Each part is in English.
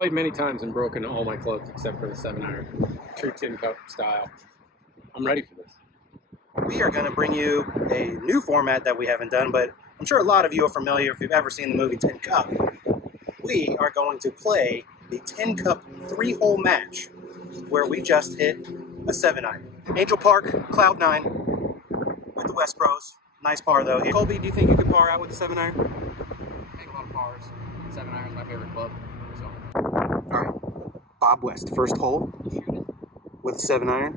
Played many times and broken all my clubs except for the 7-iron, true tin cup style. I'm ready for this. We are going to bring you a new format that we haven't done, but I'm sure a lot of you are familiar if you've ever seen the movie Tin Cup. We are going to play the Tin Cup 3-hole match where we just hit a 7-iron. Angel Park, Cloud 9 with the West Pros. Nice par though. Colby, do you think you could par out with the 7-iron? Take a lot of pars. 7-iron is my favorite club. So. All right. Bob West, first hole with a 7-iron.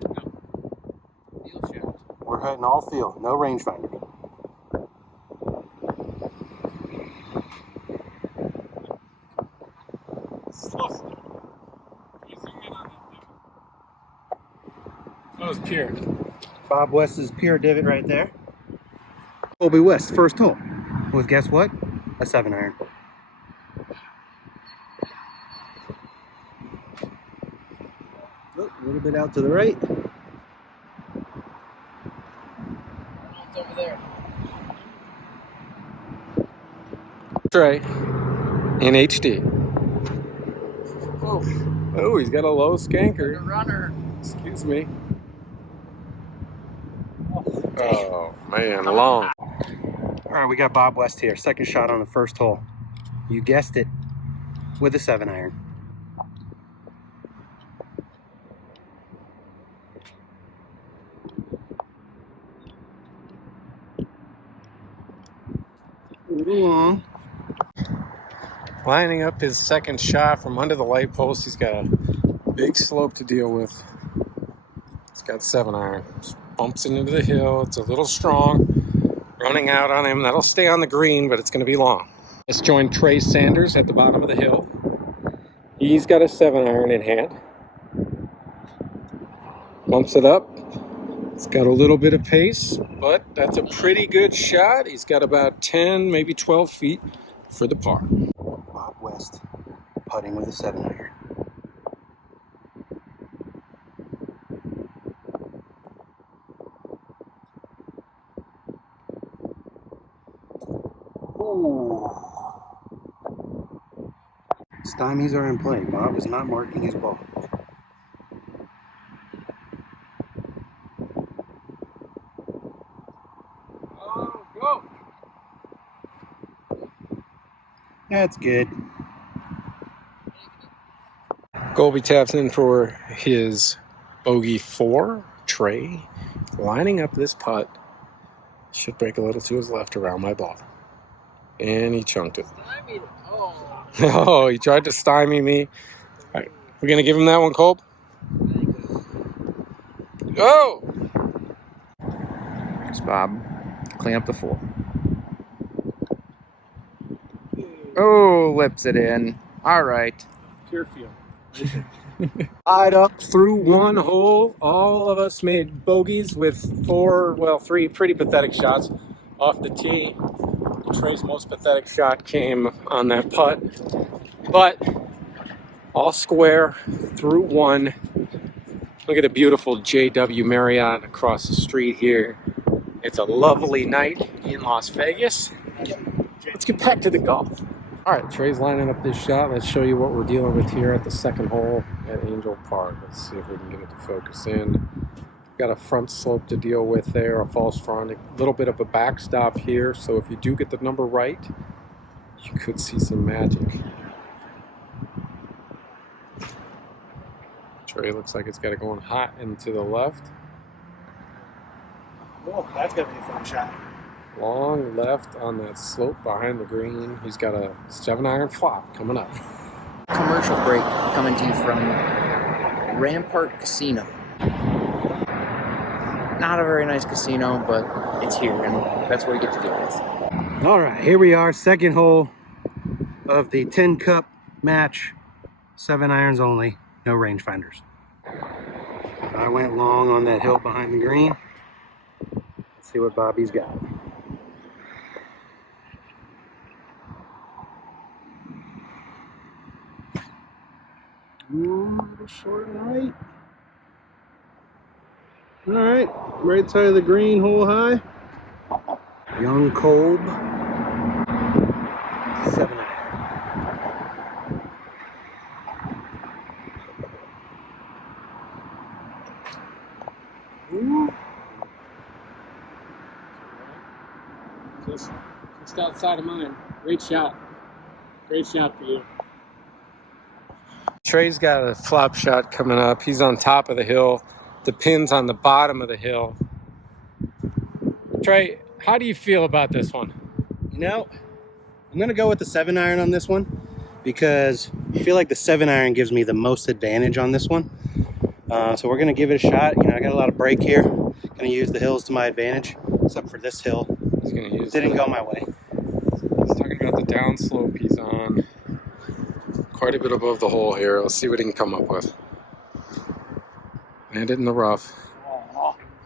Field shot. We're hitting all field, no rangefinder. That was pure. Bob West's pure divot right there. Colby West, first hole with, guess what? A 7-iron. Oh, a little bit out to the right. It's over there. Trey in HD. Oh, he's got a low skanker. The runner. Excuse me. Oh man, long. All right, we got Bob West here. Second shot on the first hole. You guessed it, with a 7-iron. A little long. Lining up his second shot from under the light post. He's got a big slope to deal with. He's got 7-iron. Bumps it into the hill. It's a little strong. Running out on him. That'll stay on the green, but it's going to be long. Let's join Trey Sanders at the bottom of the hill. He's got a 7-iron in hand. Bumps it up. It's got a little bit of pace, but that's a pretty good shot. He's got about 10, maybe 12 feet for the par. Bob West putting with a 7-iron. Ooh. Stymies are in play. Bob is not marking his ball. Oh, go! That's good. Colby taps in for his bogey 4. Trey lining up this putt. Should break a little to his left around my ball. And he chunked it. Oh, he tried to stymie me. All right, we're going to give him that one, Colb. Oh! Thanks, Bob. Clean up the 4. Oh, lips it in. All right. Pure field. Tied up through one hole. All of us made bogeys with 3 pretty pathetic shots off the tee. Trey's most pathetic shot came on that putt. But all square through one. Look at the beautiful JW Marriott across the street here. It's a lovely night in Las Vegas. Let's get back to the golf. All right, Trey's lining up this shot. Let's show you what we're dealing with here at the second hole at Angel Park. Let's see if we can get it to focus in. Got a front slope to deal with there, a false front, a little bit of a backstop here. So if you do get the number right, you could see some magic. Trey looks like it's got it going hot and to the left. Oh, that's going to be a fun shot. Long left on that slope behind the green. He's got a 7-iron flop coming up. Commercial break coming to you from Rampart Casino. Not a very nice casino, but it's here, and that's what we get to deal with. All right, here we are, second hole of the Tin Cup match. 7-irons only, no rangefinders. I went long on that hill behind the green. Let's see what Bobby's got. Ooh, a little short and right. All right, right side of the green, hole high. Young Kolb, 7-iron. Ooh. Just outside of mine. Great shot. Great shot for you. Trey's got a flop shot coming up. He's on top of the hill. The pin's on the bottom of the hill. Trey, how do you feel about this one? You know, I'm going to go with the 7-iron on this one because I feel like the 7-iron gives me the most advantage on this one. So we're going to give it a shot. You know, I got a lot of break here. Going to use the hills to my advantage, except for this hill. He's going to use Didn't go my way. He's talking about the downslope he's on. Quite a bit above the hole here. Let's see what he can come up with. Landed in the rough.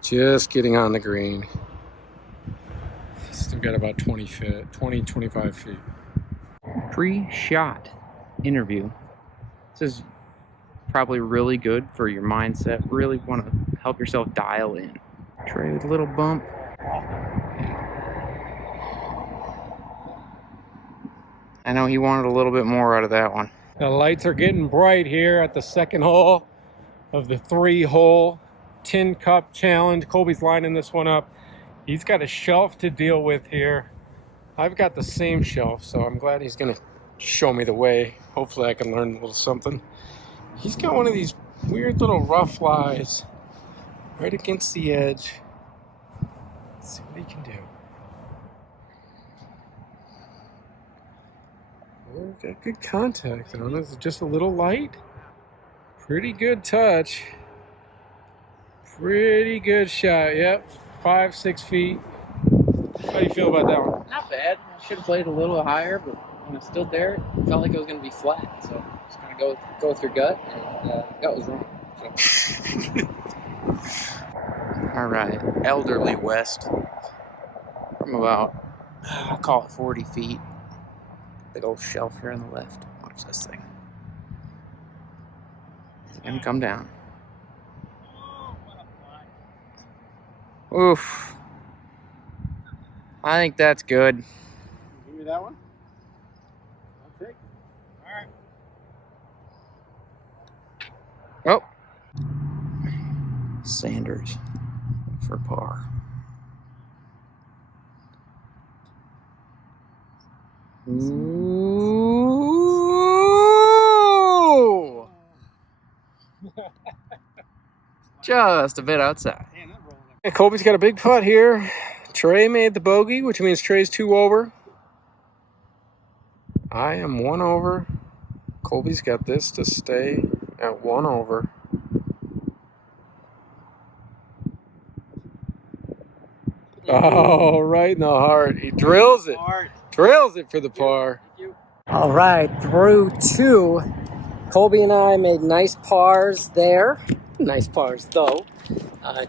Just getting on the green. Still got about 25 feet. Pre-shot interview. This is probably really good for your mindset. Really want to help yourself dial in. Trey with a little bump. I know he wanted a little bit more out of that one. The lights are getting bright here at the second hole of the 3-hole Tin Cup Challenge. Colby's lining this one up. He's got a shelf to deal with here. I've got the same shelf, so I'm glad he's going to show me the way. Hopefully I can learn a little something. He's got one of these weird little rough lies right against the edge. Let's see what he can do. Oh, got good contact on it. It's just a little light. Pretty good touch. Pretty good shot. Yep, 5-6 feet. How do you feel about that one? Not bad. I should have played a little higher, but when it stood there, it felt like it was going to be flat. So just kind of go with your gut, and gut was wrong. So. All right, elderly west from about, I'll call it 40 feet. Big old shelf here on the left. Watch this thing. It's going to come down. Oof. I think that's good. Give me that one. I'll take it. All right. Oh. Sanders for par. Ooh. Just a bit outside. Hey, Colby's got a big putt here. Trey made the bogey, which means Trey's 2 over. I am 1 over. Colby's got this to stay at 1 over. Oh, right in the heart. He drills it. Drills it for the par. All right, through 2. Colby and I made nice pars there. Nice pars, though.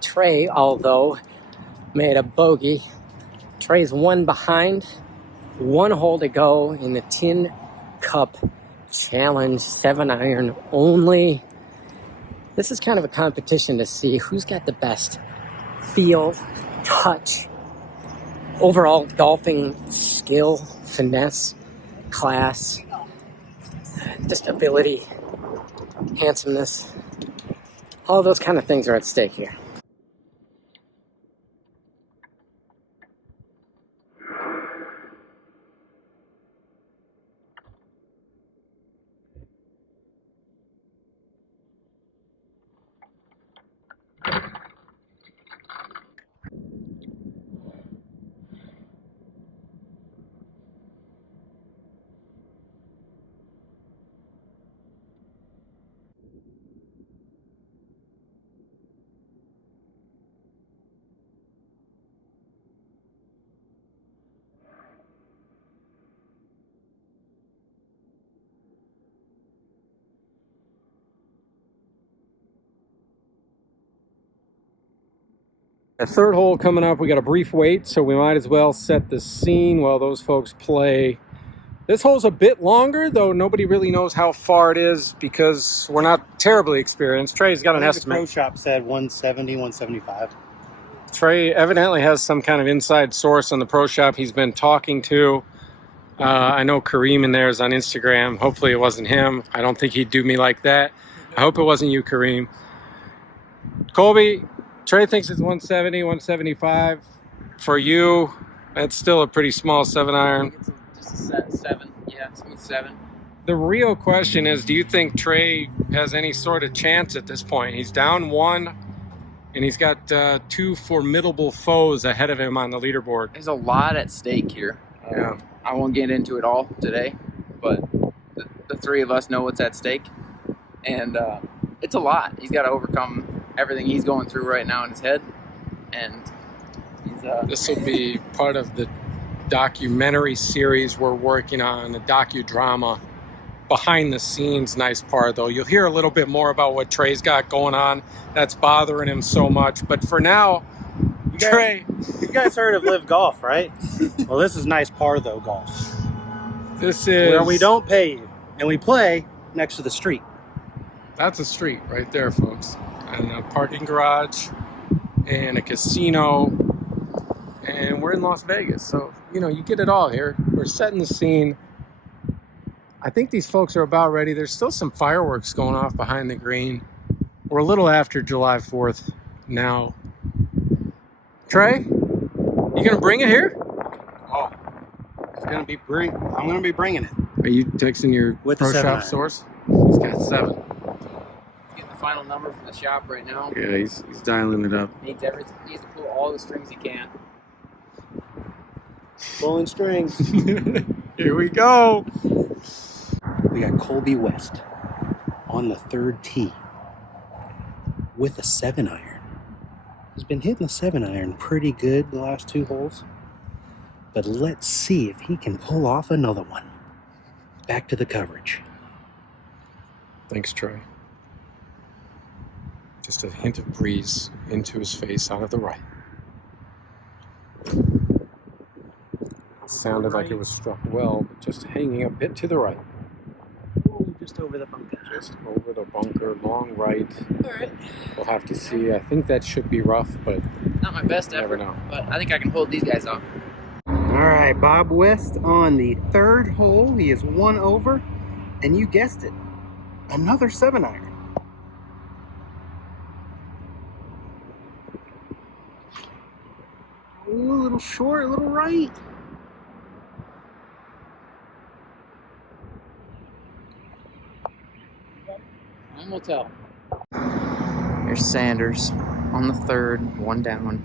Trey, although, made a bogey. Trey's 1 behind. 1 hole to go in the Tin Cup Challenge, 7-iron only. This is kind of a competition to see who's got the best feel, touch, overall golfing skill, finesse, class, just ability, handsomeness. All those kind of things are at stake here. The 3rd hole coming up. We got a brief wait, so we might as well set the scene while those folks play. This hole's a bit longer, though nobody really knows how far it is because we're not terribly experienced. Trey's got an estimate. The pro shop said 170, 175. Trey evidently has some kind of inside source on the pro shop he's been talking to. I know Kareem in there is on Instagram. Hopefully it wasn't him. I don't think he'd do me like that. I hope it wasn't you, Kareem. Colby, Trey thinks it's 170, 175. For you, that's still a pretty small 7-iron. It's just a set 7. Yeah, smooth 7. The real question is, do you think Trey has any sort of chance at this point? He's down 1, and he's got 2 formidable foes ahead of him on the leaderboard. There's a lot at stake here. Yeah. I won't get into it all today, but the 3 of us know what's at stake. And it's a lot. He's got to overcome everything he's going through right now in his head. And he's, this will be part of the documentary series we're working on, the docudrama behind the scenes Nice Par Tho. You'll hear a little bit more about what Trey's got going on that's bothering him so much. But for now, Trey. You guys heard of Live Golf, right? Well, this is Nice Par Tho golf. This is where we don't pay you, and we play next to the street. That's a street right there, folks. And a parking garage and a casino. And we're in Las Vegas. So, you know, you get it all here. We're setting the scene. I think these folks are about ready. There's still some fireworks going off behind the green. We're a little after July 4th now. Trey, you gonna bring it here? Oh, I'm gonna be bringing it. Are you texting your With pro the shop 7-iron. source? He's got 7. getting the final number from the shop right now. Yeah, he's dialing it up. Needs everything. Needs to pull all the strings he can. Pulling strings. Here we go. We got Colby West on the 3rd tee with a 7-iron. He's been hitting the 7-iron pretty good the last 2 holes. But let's see if he can pull off another one. Back to the coverage. Thanks, Trey. Just a hint of breeze into his face out of the right. It sounded like it was struck well, but just hanging a bit to the right. Just over the bunker. Just over the bunker, long right. All right. We'll have to see. I think that should be rough, but Not my best never effort, know. but I think I can hold these guys off. All right, Bob West on the 3rd hole. He is 1 over, and you guessed it, another 7-iron. Ooh, a little short, a little right. Time will tell. Here's Sanders on the 3rd, 1 down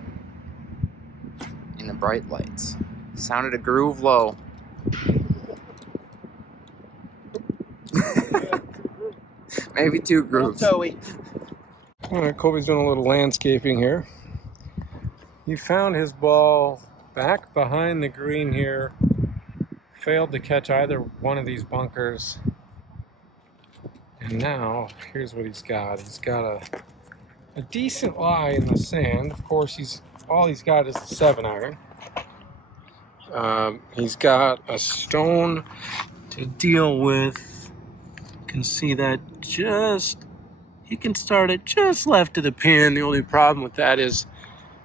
in the bright lights. Sounded a groove low. Maybe 2 grooves. Toey. All right, Colby's doing a little landscaping here. He found his ball back behind the green here. Failed to catch either one of these bunkers. And now, here's what he's got. He's got a decent lie in the sand. Of course, all he's got is the 7-iron. He's got a stone to deal with. You can see that he can start it just left of the pin. The only problem with that is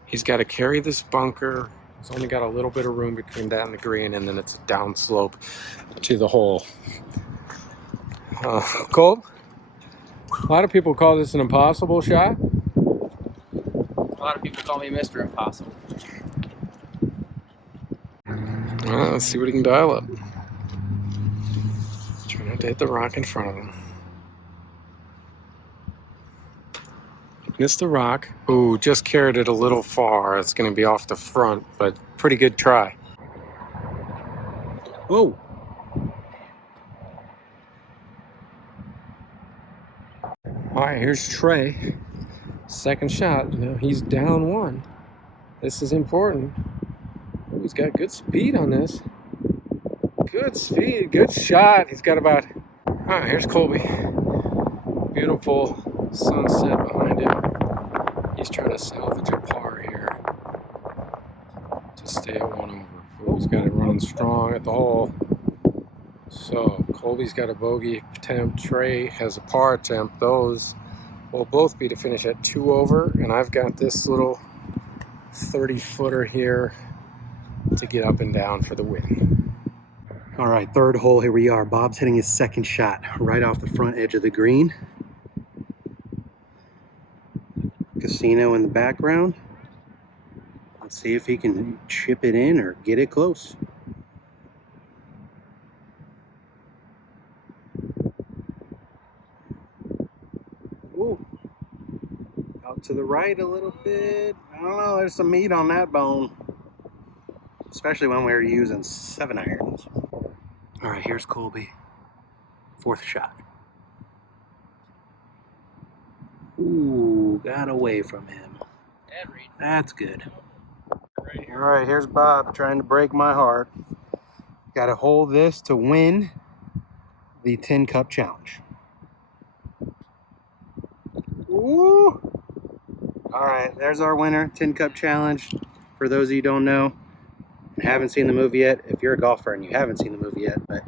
he's got to carry this bunker. He's only got a little bit of room between that and the green, and then it's a down slope to the hole. Colt, a lot of people call this an impossible shot. A lot of people call me Mr. Impossible. Let's see what he can dial up. Try not to hit the rock in front of him. Missed the rock. Ooh, just carried it a little far. It's going to be off the front, but pretty good try. Whoa. All right, here's Trey. 2nd shot. Now he's down 1. This is important. Ooh, he's got good speed on this. Good speed, good shot. He's got about... All right, here's Colby. Beautiful sunset behind him. He's trying to salvage a par here to stay at 1 over. Ooh, he's got it running strong at the hole. So Colby's got a bogey attempt. Trey has a par attempt. Those will both be to finish at 2 over, and I've got this little 30-footer here to get up and down for the win. All right, 3rd hole, here we are. Bob's hitting his 2nd shot right off the front edge of the green. Casino in the background. Let's see if he can chip it in or get it close. Ooh. Out to the right a little bit. I don't know, there's some meat on that bone. Especially when we were using 7-irons. All right, here's Colby. 4th shot. Ooh, got away from him. That's good. All right, here's Bob trying to break my heart. Got to hold this to win the 10 cup challenge. Ooh. All right, there's our winner, 10 cup challenge. For those of you who don't know and haven't seen the movie yet, if you're a golfer and you haven't seen the movie yet, but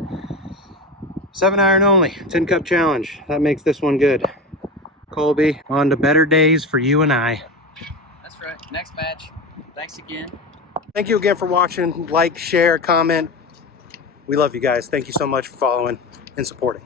7-iron only, 10 cup challenge. That makes this one good. Colby, on to better days for you and I. That's right. Next match. Thanks again. Thank you again for watching. Like, share, comment. We love you guys. Thank you so much for following and supporting.